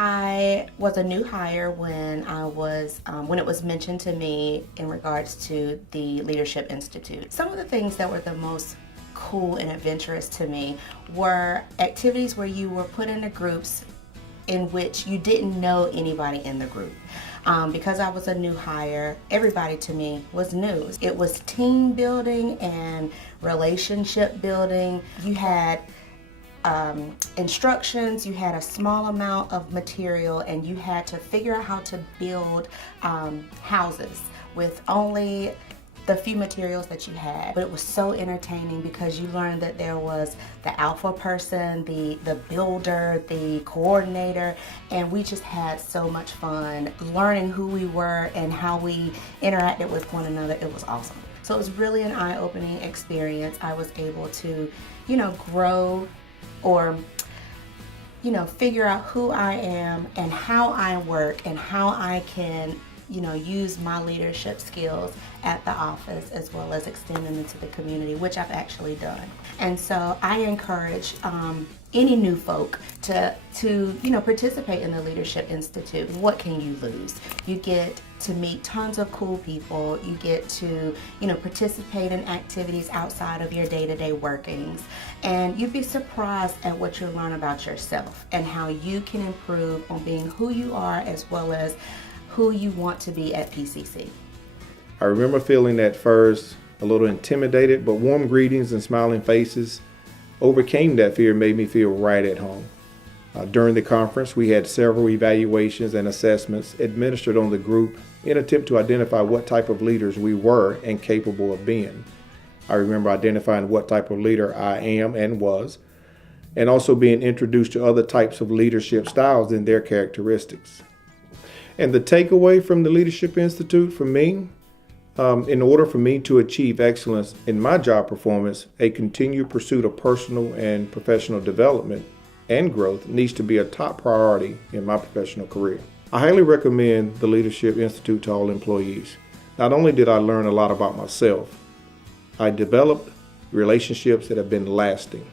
I was a new hire when when it was mentioned to me in regards to the Leadership Institute. Some of the things that were the most cool and adventurous to me were activities where you were put into groups in which you didn't know anybody in the group. Because I was a new hire, everybody to me was new. It was team building and relationship building. You had instructions, you had a small amount of material, and you had to figure out how to build houses with only the few materials that you had. But it was so entertaining because you learned that there was the alpha person, the builder, the coordinator, and we just had so much fun learning who we were and how we interacted with one another. It was awesome. So it was really an eye-opening experience. I was able to, grow or figure out who I am and how I work and how I can use my leadership skills at the office as well as extend them into the community, which I've actually done. And so I encourage any new folk to participate in the Leadership Institute. What can you lose? You get to meet tons of cool people. You get to participate in activities outside of your day-to-day workings, and you'd be surprised at what you learn about yourself and how you can improve on being who you are as well as who you want to be at PCC. I remember feeling at first a little intimidated, but warm greetings and smiling faces overcame that fear and made me feel right at home. During the conference, we had several evaluations and assessments administered on the group in an attempt to identify what type of leaders we were and capable of being. I remember identifying what type of leader I am and was, and also being introduced to other types of leadership styles and their characteristics. And the takeaway from the Leadership Institute for me, in order for me to achieve excellence in my job performance, a continued pursuit of personal and professional development and growth needs to be a top priority in my professional career. I highly recommend the Leadership Institute to all employees. Not only did I learn a lot about myself, I developed relationships that have been lasting.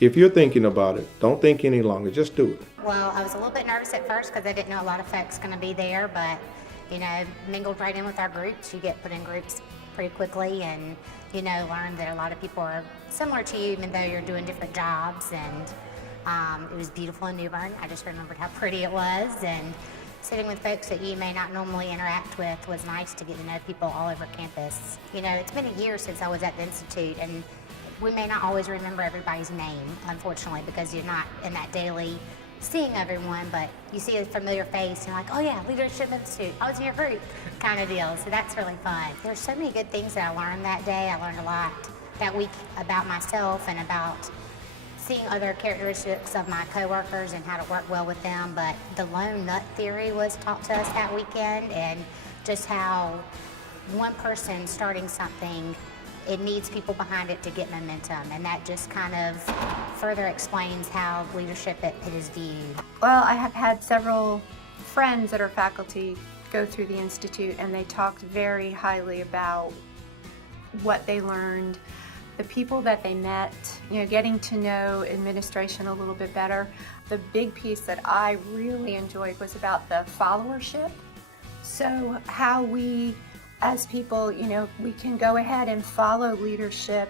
If you're thinking about it, don't think any longer, just do it. Well, I was a little bit nervous at first because I didn't know a lot of folks going to be there, but mingled right in with our groups. You get put in groups pretty quickly and learn that a lot of people are similar to you even though you're doing different jobs, and it was beautiful in New Bern. I just remembered how pretty it was, and sitting with folks that you may not normally interact with was nice to get to know people all over campus. It's been a year since I was at the Institute, and we may not always remember everybody's name, unfortunately, because you're not in that daily seeing everyone, but you see a familiar face and you're like, oh yeah, Leadership Institute, I was in your group, kind of deal. So that's really fun. There's so many good things that I learned that day. I learned a lot that week about myself and about seeing other characteristics of my coworkers and how to work well with them. But the lone nut theory was taught to us that weekend, and just how one person starting something, it needs people behind it to get momentum, and that just kind of further explains how leadership at Pitt is viewed. Well, I have had several friends that are faculty go through the Institute, and they talked very highly about what they learned, the people that they met, getting to know administration a little bit better. The big piece that I really enjoyed was about the followership. So how we as people, we can go ahead and follow leadership,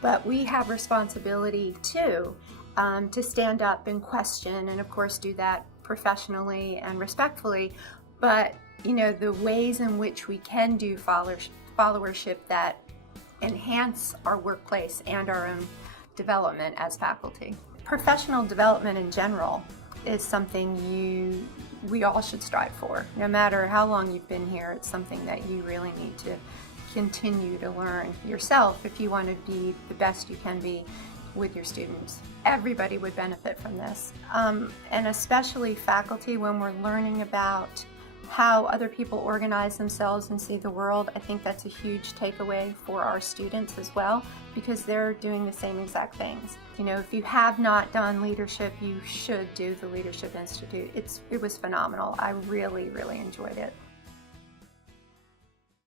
but we have responsibility too, to stand up and question, and of course do that professionally and respectfully. But the ways in which we can do followership that enhance our workplace and our own development as faculty. Professional development in general is something we all should strive for. No matter how long you've been here, it's something that you really need to continue to learn yourself if you want to be the best you can be with your students. Everybody would benefit from this, and especially faculty when we're learning about how other people organize themselves and see the world. I think that's a huge takeaway for our students as well, because they're doing the same exact things. If you have not done leadership, you should do the Leadership Institute. It was phenomenal. I really, really enjoyed it.